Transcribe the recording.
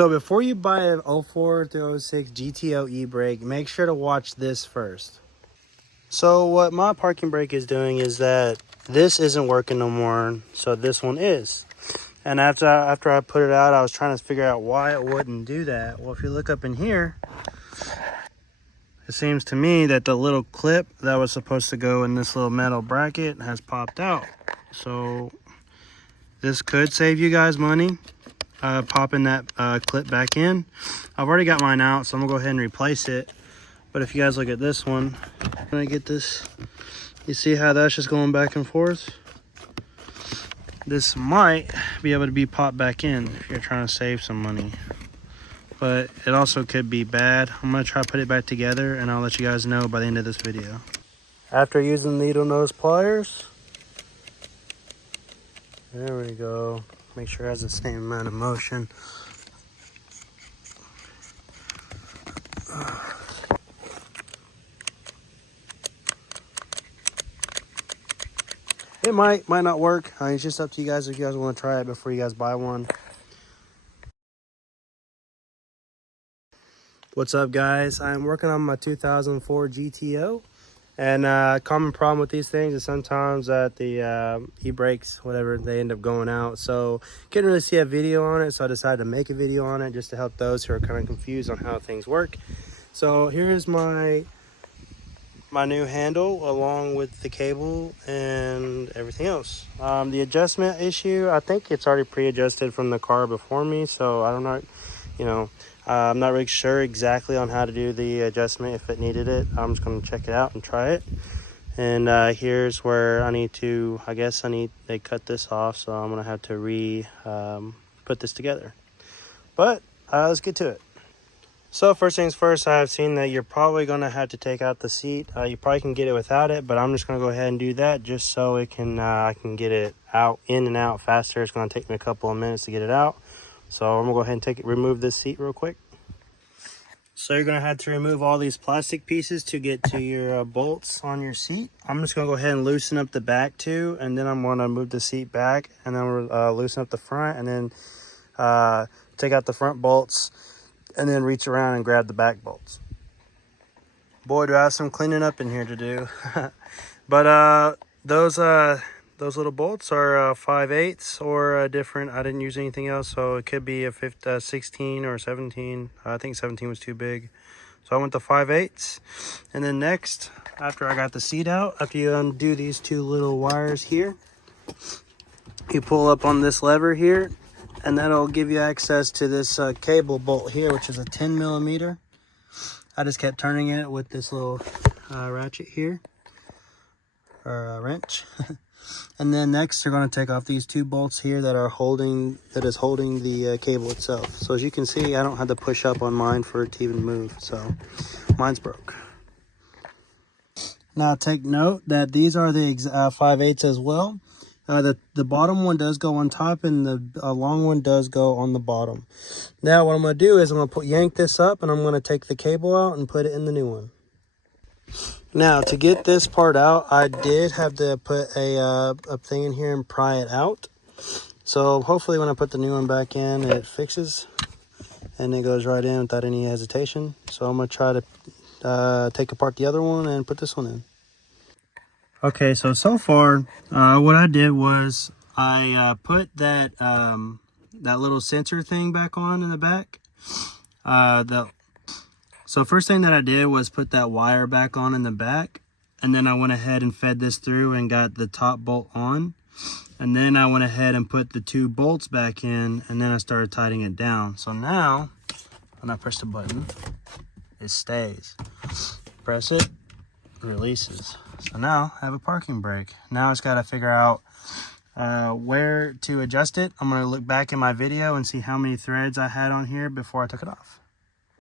So before you buy an 04 through 06 GTO e-brake, make sure to watch this first. So what my parking brake is doing is that this isn't working no more, so this one is. And after I put it out, I was trying to figure out why it wouldn't do that. Well, if you look up in here, it seems to me that the little clip that was supposed to go in this little metal bracket has popped out. So this could save you guys money. Popping that clip back in. I've already got mine out, so I'm gonna go ahead and replace it. But if you guys look at this one, when I get this, you see how that's just going back and forth? This might be able to be popped back in if you're trying to save some money, but it also could be bad. I'm gonna try to put it back together, and I'll let you guys know by the end of this video. After using needle nose pliers, there we go. Make sure it has the same amount of motion. It might not work. It's just up to you guys if you guys want to try it before you guys buy one. What's up, guys? I'm working on my 2004 GTO. And a common problem with these things is sometimes that the e-brakes, whatever, they end up going out. So couldn't really see a video on it, so I decided to make a video on it just to help those who are kind of confused on how things work. So here's my new handle along with the cable and everything else. The adjustment issue, I think it's already pre-adjusted from the car before me, so I don't know, you know, I'm not really sure exactly on how to do the adjustment if it needed it. I'm just going to check it out and try it. And here's where I need to, they cut this off, so I'm going to have to put this together. But let's get to it. So first things first, I have seen that you're probably going to have to take out the seat. You probably can get it without it, but I'm just going to go ahead and do that just so it can I can get it out, in and out faster. It's going to take me a couple of minutes to get it out. So I'm gonna go ahead and remove this seat real quick. So you're gonna have to remove all these plastic pieces to get to your bolts on your seat. I'm just gonna go ahead and loosen up the back too, and then I'm gonna move the seat back, and then we'll loosen up the front, and then take out the front bolts, and then reach around and grab the back bolts. Boy, do I have some cleaning up in here to do. But those little bolts are 5/8 or different. I didn't use anything else, so it could be a 16 or 17. I think 17 was too big, so I went to 5/8. And then next, after I got the seat out, after you undo these two little wires here, you pull up on this lever here, and that'll give you access to this cable bolt here, which is a 10 millimeter. I just kept turning it with this little ratchet here, or wrench. And then next, you're going to take off these two bolts here that is holding the cable itself. So as you can see, I don't have to push up on mine for it to even move. So mine's broke. Now take note that these are the 5/8 as well. The bottom one does go on top, and the long one does go on the bottom. Now what I'm going to do is I'm going to yank this up, and I'm going to take the cable out and put it in the new one. Now, to get this part out, I did have to put a thing in here and pry it out. So hopefully when I put the new one back in, it fixes and it goes right in without any hesitation. So I'm going to try to take apart the other one and put this one in. Okay, so far, what I did was I put that little sensor thing back on in the back. So first thing that I did was put that wire back on in the back, and then I went ahead and fed this through and got the top bolt on. And then I went ahead and put the two bolts back in, and then I started tightening it down. So now, when I press the button, it stays. Press it, releases. So now I have a parking brake. Now I just got to figure out where to adjust it. I'm going to look back in my video and see how many threads I had on here before I took it off.